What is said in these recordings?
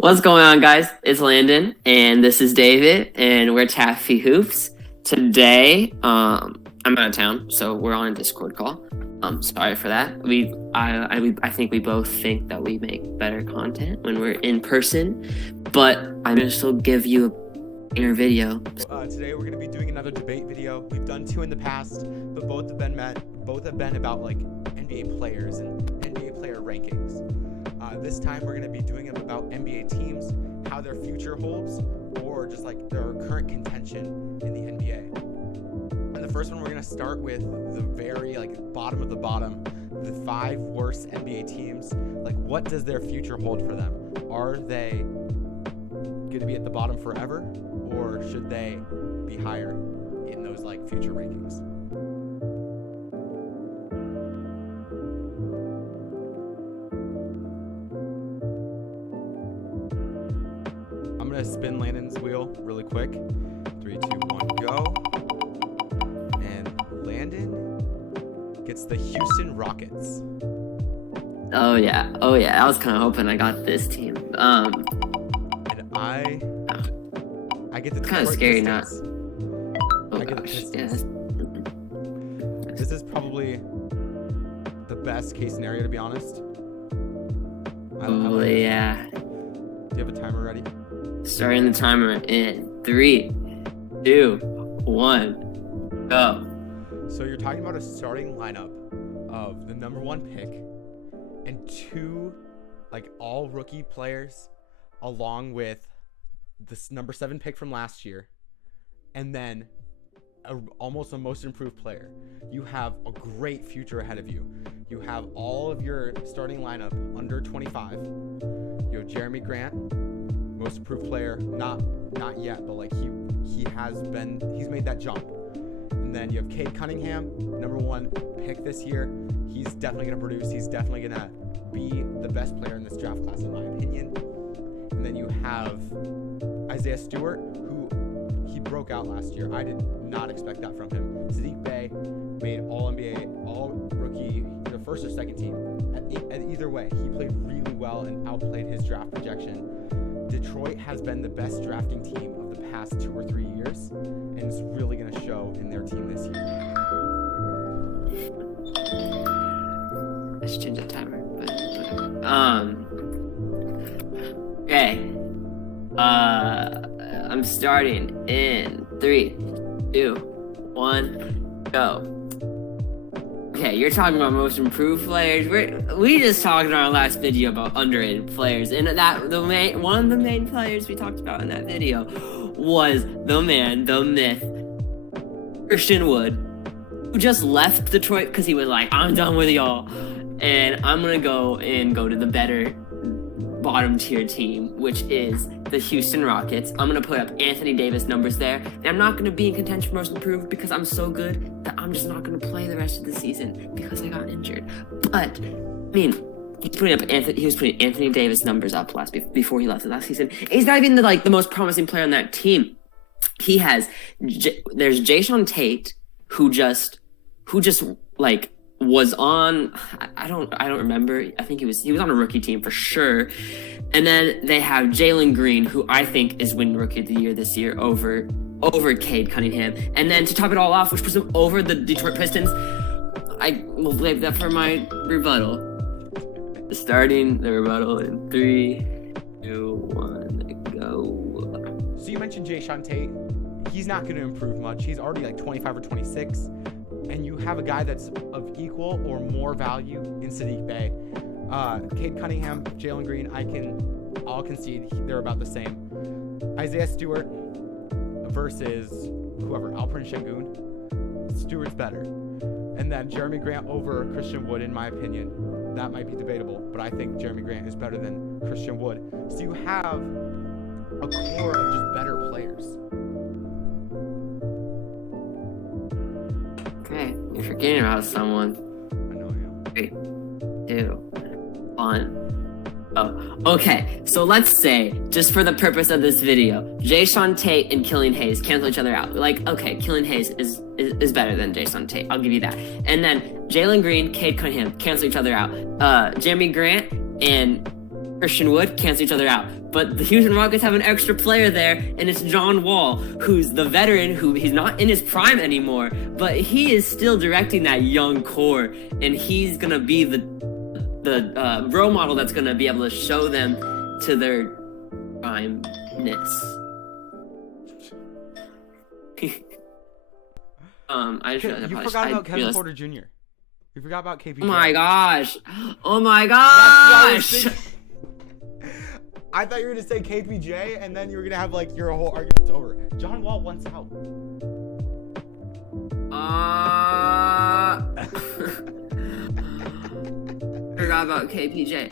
What's going on, guys? It's Landon, and this is David, and we're Taffy Hoops. Today, I'm out of town, so we're on a Discord call. Sorry for that. I think we both think that we make better content when we're in person, but I'm gonna still give you a inner video. Today we're gonna be doing another debate video. We've done two in the past, but both have been about like NBA players and NBA player rankings. This time we're gonna be doing them about NBA teams, how their future holds, or just like their current contention in the NBA. And the first one we're gonna start with the very bottom of the bottom, the 5 worst NBA teams. Like, what does their future hold for them? Are they gonna be at the bottom forever, or should they be higher in those future rankings? I'm gonna spin Landon's wheel really quick. 3, 2, 1, go. And Landon gets the Houston Rockets. Oh yeah. I was kind of hoping I got this team. And I get the kind of scary, not. Oh I get gosh, the yes. This is probably the best case scenario, to be honest. Yeah. Do you have a timer ready? Starting the timer in 3, 2, 1, go. So you're talking about a starting lineup of the number 1 pick and 2 all rookie players, along with this number 7 pick from last year, and then almost a most improved player. You have a great future ahead of you. You have all of your starting lineup under 25. You have Jeremy Grant, most improved player, not yet, but he's made that jump. And then you have Cade Cunningham, number 1 pick this year. He's definitely gonna produce. He's definitely gonna be the best player in this draft class, in my opinion. And then you have Isaiah Stewart, who he broke out last year. I did not expect that from him. Sadiq Bey made All-NBA, All-Rookie, either first or second team. Either way, he played really well and outplayed his draft projection. Detroit has been the best drafting team of the past 2 or 3 years, and it's really going to show in their team this year. Let's change that timer. Okay. I'm starting in 3, 2, 1, go. Okay, you're talking about most improved players. We just talked in our last video about underrated players, and one of the main players we talked about in that video was the man, the myth, Christian Wood, who just left Detroit because he was like, I'm done with y'all, and I'm gonna go to the better bottom tier team, which is the Houston Rockets. I'm gonna put up Anthony Davis numbers there, and I'm not gonna be in contention for most improved because I'm so good that I'm just not gonna play the rest of the season because I got injured. But I mean, he was putting Anthony Davis numbers up before he left last season. He's not even the most promising player on that team. He has there's Jayshawn Tate, who just was on, I don't remember. I think he was on a rookie team for sure. And then they have Jalen Green, who I think is winning Rookie of the Year this year over Cade Cunningham. And then to top it all off, which puts him over the Detroit Pistons, I will leave that for my rebuttal. Starting the rebuttal in 3, 2, 1, go. So you mentioned Jayshawn Tate. He's not going to improve much. He's already 25 or 26. And you have a guy that's of equal or more value in Sadiq Bey. Cade Cunningham, Jalen Green, I'll concede they're about the same. Isaiah Stewart versus whoever, Alperen Şengün. Stewart's better. And then Jeremy Grant over Christian Wood, in my opinion. That might be debatable, but I think Jeremy Grant is better than Christian Wood. So you have a core of just better players. Okay, you're forgetting about someone. I know I am. 3, 2, 1. Oh, okay. So let's say, just for the purpose of this video, Jayshawn Tate and Killian Hayes cancel each other out. Okay, Killian Hayes is better than Jayshawn Tate. I'll give you that. And then Jalen Green, Cade Cunningham cancel each other out. Jeremy Grant and Christian Wood cancel each other out. But the Houston Rockets have an extra player there, and it's John Wall, who's the veteran, who he's not in his prime anymore, but he is still directing that young core, and he's gonna be the role model that's gonna be able to show them to their primeness. I just realized You I forgot about Kevin realized- Porter Jr. You forgot about KPJ. Oh my gosh! Oh my That's what I was gosh! thinking. I thought you were gonna say KPJ, and then you were gonna have like your whole argument's over. John Wall wants out. Forgot about KPJ.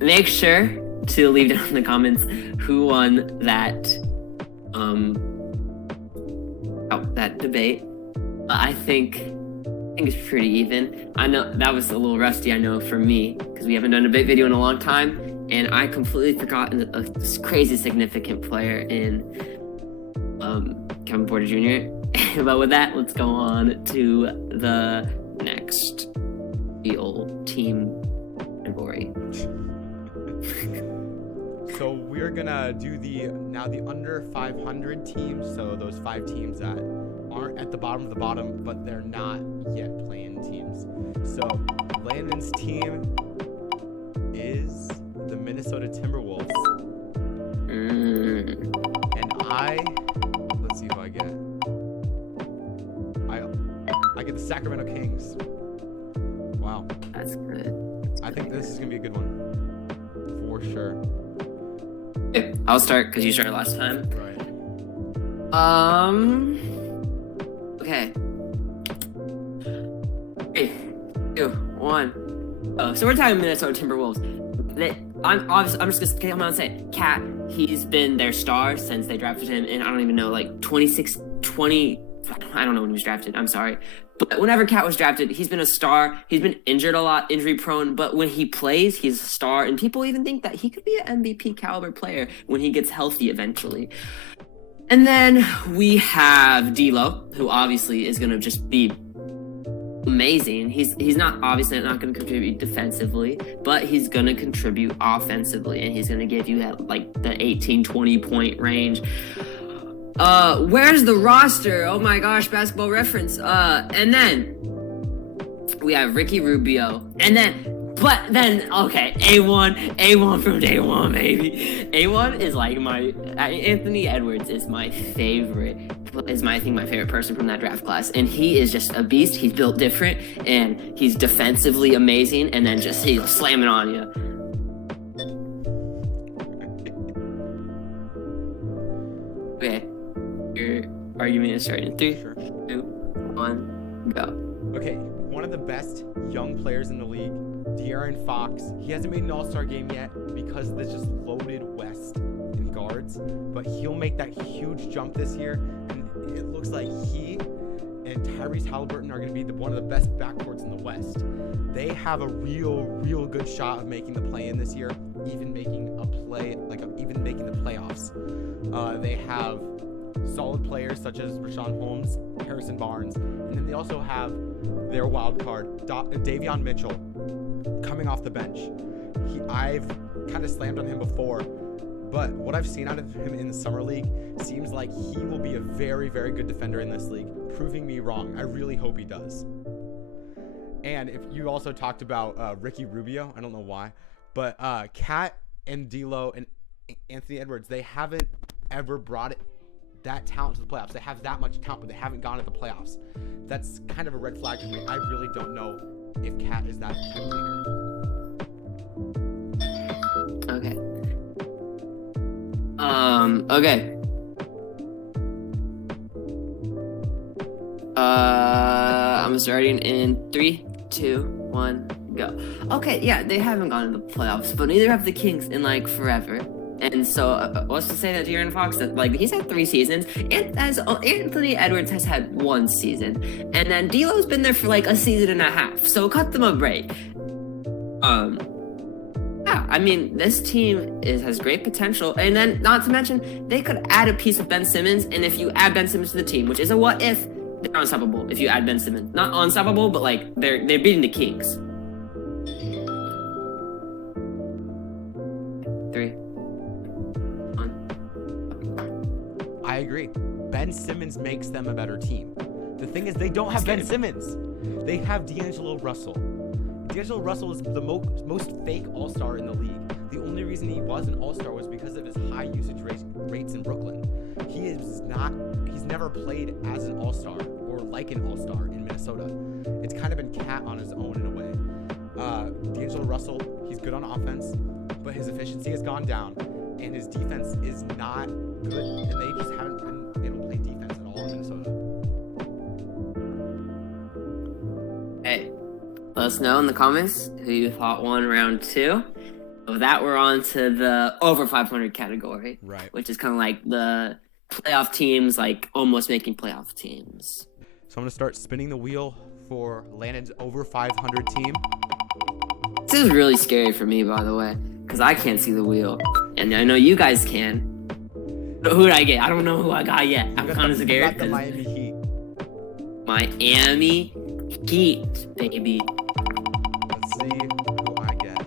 Make sure to leave down in the comments who won that that debate. I think it's pretty even. I know that was a little rusty, I know, for me, because we haven't done a debate video in a long time, and I completely forgot this crazy significant player in Kevin Porter Jr. But with that, let's go on to the next real team category. So we're gonna do the under 500 teams. So those 5 teams that aren't at the bottom of the bottom, but they're not yet playing teams. So Landon's team is the Minnesota Timberwolves, and let's see who I get. I get the Sacramento Kings. Wow, That's good. I think this is gonna be a good one for sure. Okay, I'll start because you started last time. Right. Okay. 3, 2, 1. So we're talking Minnesota Timberwolves. I'm just gonna come out and say, Cat, he's been their star since they drafted him in, I don't even know, like 20, I don't know when he was drafted, I'm sorry. But whenever Cat was drafted, he's been a star. He's been injured a lot, injury prone, but when he plays, he's a star, and people even think that he could be an MVP caliber player when he gets healthy eventually. And then we have D'Lo, who obviously is gonna just be amazing. He's not obviously not going to contribute defensively, but he's going to contribute offensively, and he's going to give you that like the 18-20 point range. Where's the roster? Oh my gosh, Basketball Reference. And then we have Ricky Rubio, and then okay, A1 from day one, baby. A1 is like Anthony Edwards is my favorite. I think my favorite person from that draft class, and he is just a beast. He's built different, and he's defensively amazing, and then just he'll slam it on you. Okay, your argument is starting in 3, 2, 1, go. Okay, one of the best young players in the league, De'Aaron Fox. He hasn't made an All-Star game yet because of this just loaded West in guards, but he'll make that huge jump this year, and it looks like he and Tyrese Halliburton are going to be one of the best backcourts in the West. They have a real good shot of making the play-in this year, even making even making the playoffs. They have solid players such as Rashawn Holmes, Harrison Barnes, and then they also have their wild card, Davion Mitchell, coming off the bench. I've kind of slammed on him before, but what I've seen out of him in the Summer League seems like he will be a very good defender in this league, proving me wrong. I really hope he does. And if you also talked about Ricky Rubio, I don't know why, but Kat and D'Lo and Anthony Edwards, they haven't ever brought that talent to the playoffs. They have that much talent, but they haven't gone to the playoffs. That's kind of a red flag for me. I really don't know if Kat is that type of leader. Okay. Okay. I'm starting in 3, 2, 1, go. Okay, yeah, they haven't gone to the playoffs, but neither have the Kings in like forever. And so, what's to say that De'Aaron Fox, he's had 3 seasons, and Anthony Edwards has had 1 season, and then D'Lo's been there for like a season and a half. So cut them a break. Yeah, I mean, this team has great potential, and then not to mention they could add a piece of Ben Simmons, and if you add Ben Simmons to the team, which is a what if, they're unstoppable. If you add Ben Simmons, not unstoppable, but like they're beating the Kings. 3, I agree. Ben Simmons makes them a better team. The thing is, they don't have Ben Simmons. They have D'Angelo Russell. D'Angelo Russell is the most fake all-star in the league. The only reason he was an all-star was because of his high usage rates in Brooklyn. He's never played as an all-star or like an all-star in Minnesota. It's kind of been Cat on his own in a way. D'Angelo Russell, he's good on offense, but his efficiency has gone down, and his defense is not good, and they just haven't been able to play defense at all in Minnesota. Hey, let us know in the comments who you thought won round 2. With that, we're on to the over 500 category, right? Which is kind of like the playoff teams, like almost making playoff teams. So I'm gonna start spinning the wheel for Landon's over 500 team. This is really scary for me, by the way, because I can't see the wheel, and I know you guys can. But who did I get? I don't know who I got yet. I'm kind of scared. I got the Miami Heat. Miami Heat, baby. Let's see who I get.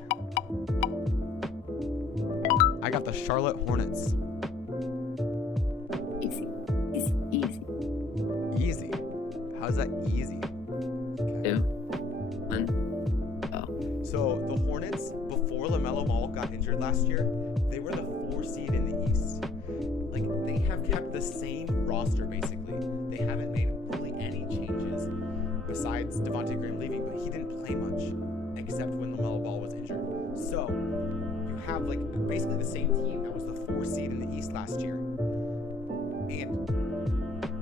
I got the Charlotte Hornets. Easy. Easy. How's that easy? Okay. 2, 1, go. So the Hornets, before LaMelo Ball got injured last year, they were the 4 seed in the East. Like, they have kept the same roster basically. They haven't made really any changes besides Devontae Graham leaving, but he didn't play much except when LaMelo Ball was injured. So you have like basically the same team that was the 4 seed in the East last year, and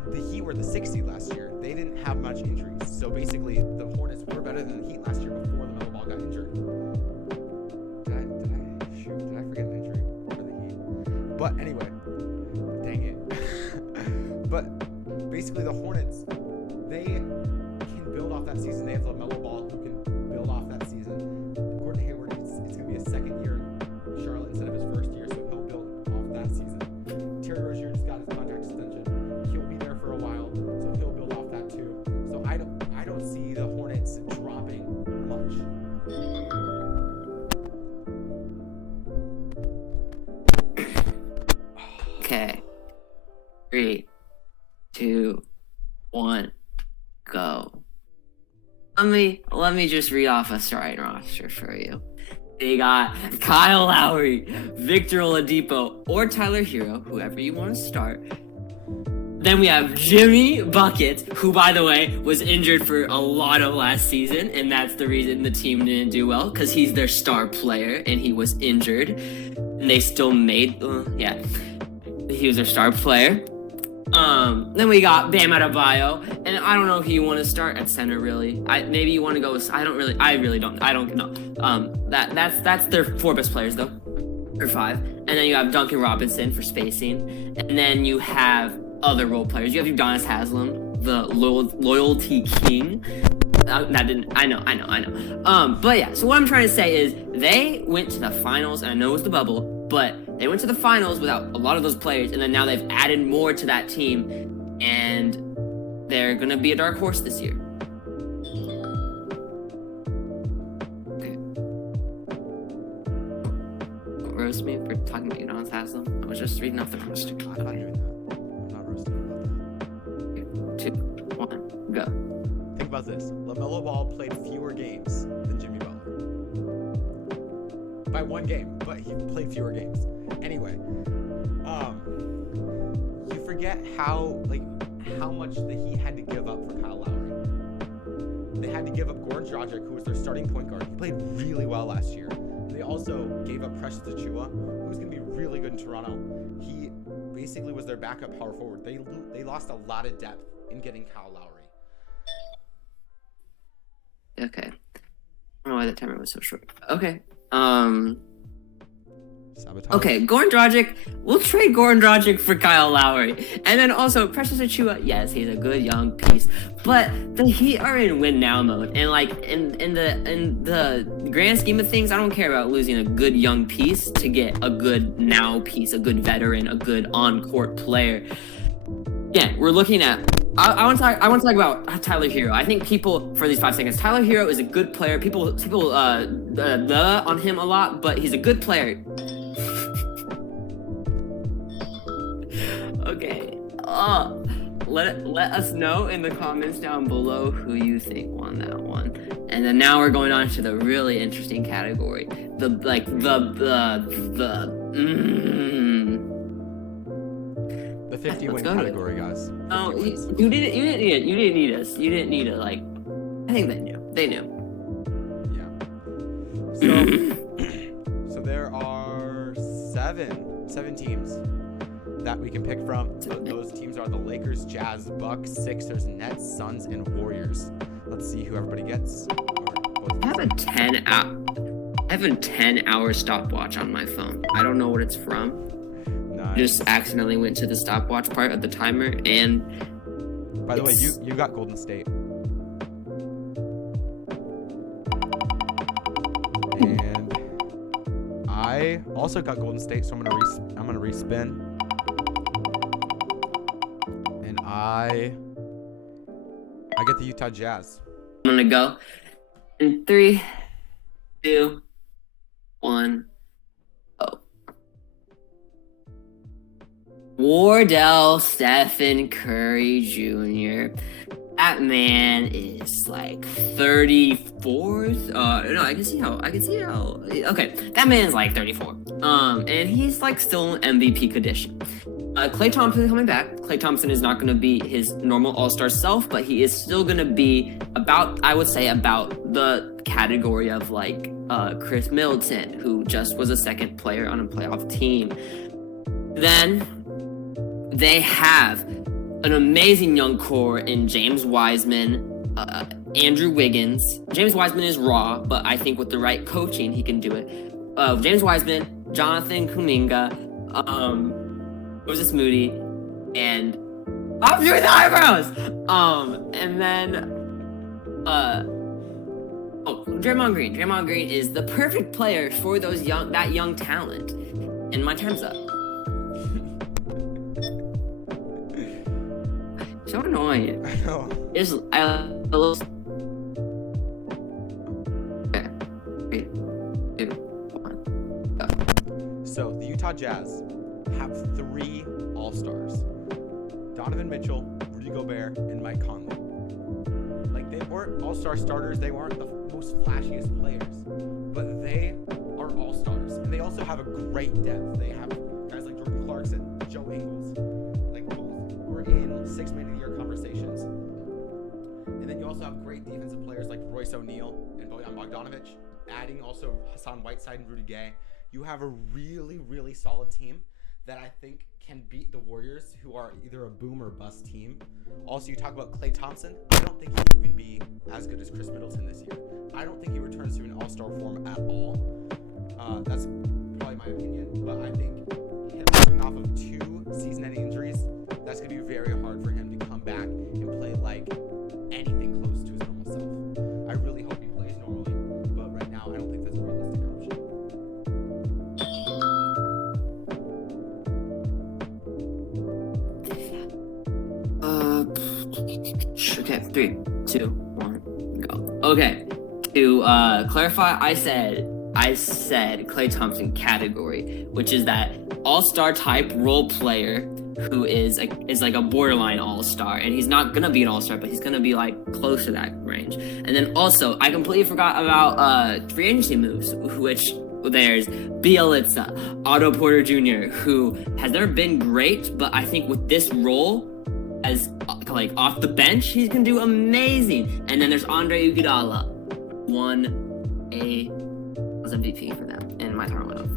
the Heat were the 6 seed last year. They didn't have much injuries, so basically the Hornets were better than the Heat last year before LaMelo Ball got injured. Did I forget an injury for the Heat? But anyway, dang it. But basically the Hornets, they can build off that season. They have LaMelo Ball who can build off that season. Gordon Hayward, it's going to be a second year in Charlotte instead of his first year, so he'll build off that season. Terry Rozier just got his contract extension. He'll be there for a while, so he'll build off that too. So I don't see the Hornets dropping much. Okay. 3, 2, 1, go. Let me just read off a starting roster for you. They got Kyle Lowry, Victor Oladipo, or Tyler Hero, whoever you want to start. Then we have Jimmy Bucket, who, by the way, was injured for a lot of last season, and that's the reason the team didn't do well, because he's their star player, and he was injured. And they still made, he was their star player. Then we got Bam Adebayo, and I don't know who you want to start at center, really. Maybe you want to go with, I don't know. That's their 4 best players, though, or 5. And then you have Duncan Robinson for spacing, and then you have other role players. You have Udonis Haslem, the loyalty king. I know. But yeah, so what I'm trying to say is they went to the finals, and I know it was the bubble, but they went to the finals without a lot of those players, and then now they've added more to that team, and they're gonna be a dark horse this year. Okay. Don't roast me for talking about Udonis Haslem. I was just reading off the roster. I'm not doing that. I'm not roasting about that. 2, 1, go. Think about this. LaMelo Ball played fewer games than Jimmy Butler. By 1 game, but he played fewer games. Anyway, you forget how much the Heat had to give up for Kyle Lowry. They had to give up Goran Dragic, who was their starting point guard. He played really well last year. They also gave up Precious Achiuwa, who's going to be really good in Toronto. He basically was their backup power forward. They lost a lot of depth in getting Kyle Lowry. Okay. I don't know why the timer was so short. Okay. Sabotage. Okay, Goran Dragic. We'll trade Goran Dragic for Kyle Lowry. And then also, Precious Achiuwa, yes, he's a good young piece. But the Heat are in win now mode. And like in the grand scheme of things, I don't care about losing a good young piece to get a good now piece, a good veteran, a good on-court player. Yeah, we're looking at I want to talk about Tyler Hero. I think people, for these 5 seconds, Tyler Hero is a good player. People on him a lot, but he's a good player. Okay. Let us know in the comments down below who you think won that one. And then now we're going on to the really interesting category. The 50 Let's win go to it. category, guys. Oh, 50 wins. you didn't need us. You didn't need to like. I think they knew. They knew. Yeah. So there are seven teams that we can pick from. Those teams are the Lakers, Jazz, Bucks, Sixers, Nets, Suns, and Warriors. Let's see who everybody gets. I have a 10-hour stopwatch on my phone. I don't know what it's from. Nice. Just accidentally went to the stopwatch part of the timer, and by the way, you got Golden State. And I also got Golden State, so I'm gonna respin. And I get the Utah Jazz. I'm gonna go in 3, 2, 1. Oh. Wardell Stephen Curry Jr. That man is like 34th. No, I can see how. Okay, that man's like 34. And he's like still MVP condition. Klay Thompson is coming back. Klay Thompson is not going to be his normal all-star self, but he is still going to be about the category of like Chris Middleton, who just was a second player on a playoff team. Then they have an amazing young core in James Wiseman, Andrew Wiggins. James Wiseman is raw, but I think with the right coaching, he can do it. James Wiseman, Jonathan Kuminga, Moses Moody, and up through the eyebrows. And then, Draymond Green. Draymond Green is the perfect player for that young talent. And my time's up. So annoying. I know. Okay. 3, 2, 1, go. So the Utah Jazz have 3 All-Stars: Donovan Mitchell, Rudy Gobert, and Mike Conley. Like, they weren't All-Star starters, they weren't the most flashiest players, but they are All-Stars. And they also have a great depth. They have guys like Jordan Clarkson, Joe Ingles, like both were in 6 Man of the Year conversations. And then you also have great defensive players like Royce O'Neal and Bojan Bogdanovic, adding also Hassan Whiteside and Rudy Gay. You have a really, really solid team that I think can beat the Warriors, who are either a boom or bust team. Also, you talk about Klay Thompson. I don't think he can be as good as Chris Middleton this year. I don't think he returns to an all-star form at all. That's probably my opinion, but I think him coming off of 2 season-ending injuries, that's going to be very hard for him to come back and play like anything close to his normal self. I really hope he plays normally, but right now I don't think that's a realistic option. Okay, 3, 2, 1, go. Okay, to clarify, I said Klay Thompson category, which is that all-star type role player who is like a borderline all-star, and he's not gonna be an all-star, but he's gonna be like close to that range. And then also, I completely forgot about free agency moves, which there's Bielitsa, Otto Porter Jr., who has never been great, but I think with this role as like off the bench, he's gonna do amazing. And then there's Andre Iguodala, was MVP for them, and my timer went off.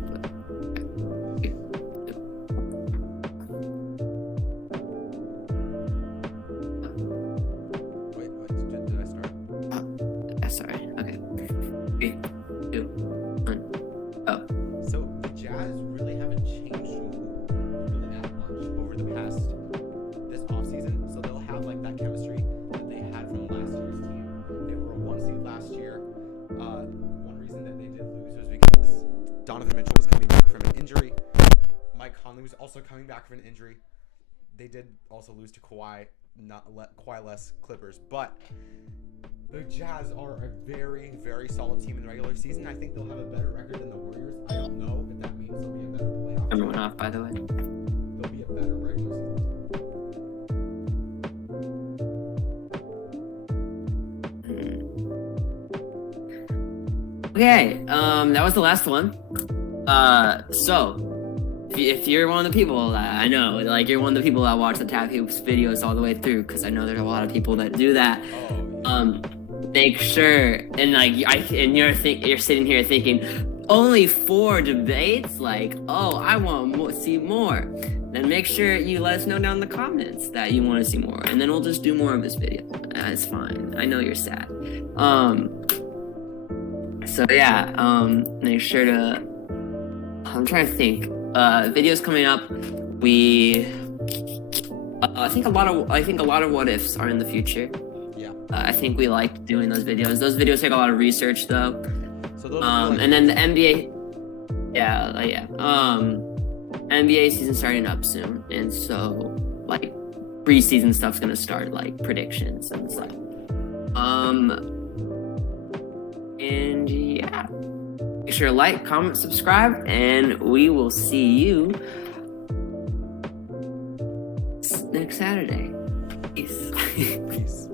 Wait, did I start? Sorry. Okay. 3, 2, 1, go. So the Jazz really haven't changed really that much over the past this offseason. So they'll have like that chemistry that they had from last year's team. They were a 1 seed last year. One reason that they did lose was because Donovan Mitchell was coming back from an injury. Mike Conley was also coming back from an injury. They did also lose to Kawhi less Clippers, but the Jazz are a very, very solid team in the regular season. I think they'll have a better record than the Warriors. I don't know if that means they'll be a better playoff team. Everyone off, by the way. They'll be a better regular season Okay, that was the last one. So if you're one of the people that I know, like you're one of the people that watch the Tap Hoops videos all the way through, because I know there's a lot of people that do that. Make sure, and like you're sitting here thinking, only 4 debates? Like, oh, I want to see more. Then make sure you let us know down in the comments that you want to see more, and then we'll just do more of this video. It's fine. I know you're sad. So yeah, make sure to. I'm trying to think. Videos coming up. I think a lot of what ifs are in the future. Yeah. I think we like doing those videos. Those videos take a lot of research though. So those and then the NBA. Yeah. NBA season starting up soon, and so like preseason stuff's gonna start, like predictions and stuff. And yeah, make sure to like, comment, subscribe, and we will see you next Saturday. Peace. Peace.